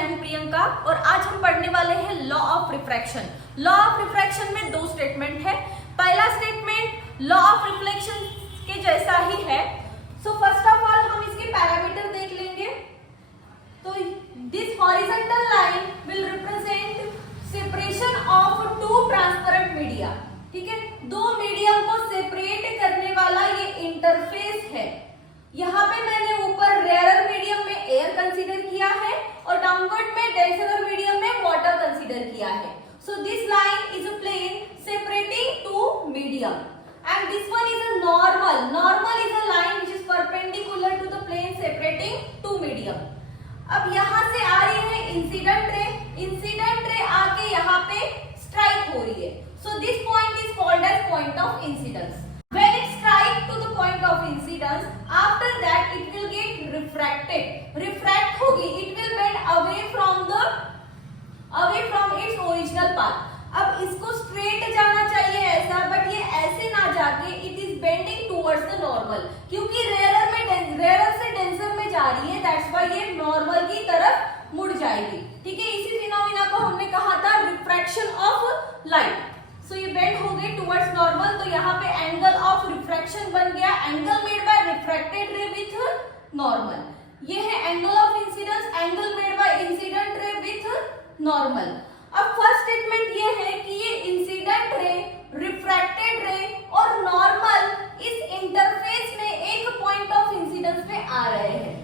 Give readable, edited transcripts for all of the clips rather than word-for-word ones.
मैं हूं प्रियंका और आज हम पढ़ने वाले हैं law of refraction. Law of refraction में दो स्टेटमेंट है। पहला स्टेटमेंट लॉ ऑफ रिफ्लेक्शन के जैसा ही है। सो फर्स्ट ऑफ ऑल हम इसके पैरामीटर देख लेंगे। तो this horizontal line will represent separation of two transparent media. ठीक है, दो मीडियम को सेपरेट करने वाला ये इंटरफेस है। यहाँ पे मैंने ऊपर रेयरर मीडियम में एयर कंसीडर किया है और डाउनवर्ड में डेंसर मीडियम में वाटर कंसीडर किया है। So this line is a plane separating two medium and this one is a normal. Normal is a line which is perpendicular to the plane separating two medium. अब यहाँ से आ रही है incident ray. Incident ray आके यहाँ पे strike हो रही है। So this point is called as point of incidence. When it strike to the point of incidence, after that it will get refracted. Refract होगी, it will bend away from its original path. अब इसको straight जाना चाहिए ऐसा, but ये ऐसे ना जाके it is bending towards the normal. क्योंकि rarer से denser में जा रही है, that's why ये normal की तरफ मुड़ जाएगी। ठीक है, इसी फिनोमिना को हमने कहा था refraction of light. सो ये बेंड हो गई टुवर्ड्स नॉर्मल, तो यहाँ पे एंगल ऑफ रिफ्रैक्शन बन गया, एंगल मेड बाय रिफ्रैक्टेड रे विथ नॉर्मल। ये है angle of incidence, angle made by incident ray with normal. अब फर्स्ट स्टेटमेंट ये है कि ये इंसिडेंट रे, रिफ्रैक्टेड रे और नॉर्मल इस इंटरफेस में एक पॉइंट ऑफ इंसिडेंस पे आ रहे हैं।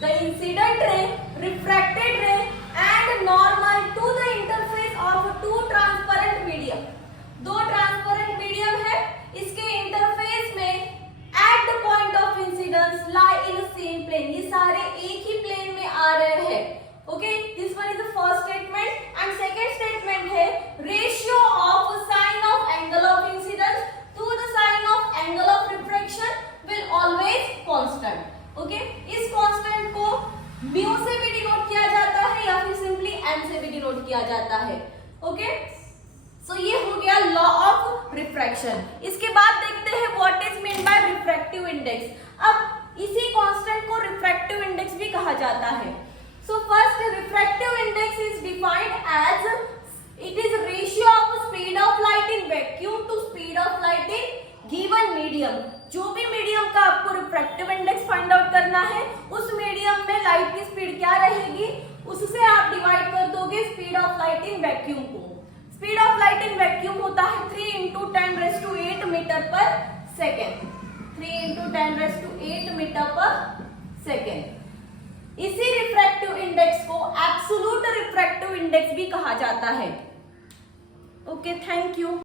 The incident ray, refracted ray and normal to the interface of two transparent medium. दो ट्रांसपेरेंट मीडियम है, इसके इंटरफेस में at the point of incidence lie in same plane. ये सारे एक ही प्लेन में आ रहे हैं। Okay, this one is the first statement and second statement है ratio of sine of angle of incidence to the sine of angle of refraction will always constant. Okay, इस कांस्टेंट को म्यू से भी denote किया जाता है या फिर सिंपली एम से भी डिनोट किया जाता है। ओके, सो ये हो गया लॉ ऑफ रिफ्रैक्शन। इसके बाद देखते हैं what is mean by refractive index. अब इसी कांस्टेंट को रिफ्रैक्टिव इंडेक्स भी कहा जाता है। So first refractive index is defined as it is ratio of speed of light in vacuum to speed of light in given medium. जो भी medium का आपको रिफ्रैक्टिव इंडेक्स फाइंड आउट करना है, उस मीडियम में लाइट की स्पीड क्या रहेगी, उससे आप डिवाइड कर दोगे speed of light in vacuum को। Speed of light in vacuum होता है 3 × 10⁸ मीटर पर सेकेंड। 3 × 10⁸ मीटर पर सेकेंड। इसी रिफ्रैक्टिव इंडेक्स को एब्सोल्यूट रिफ्रैक्टिव इंडेक्स भी कहा जाता है। Okay, thank you.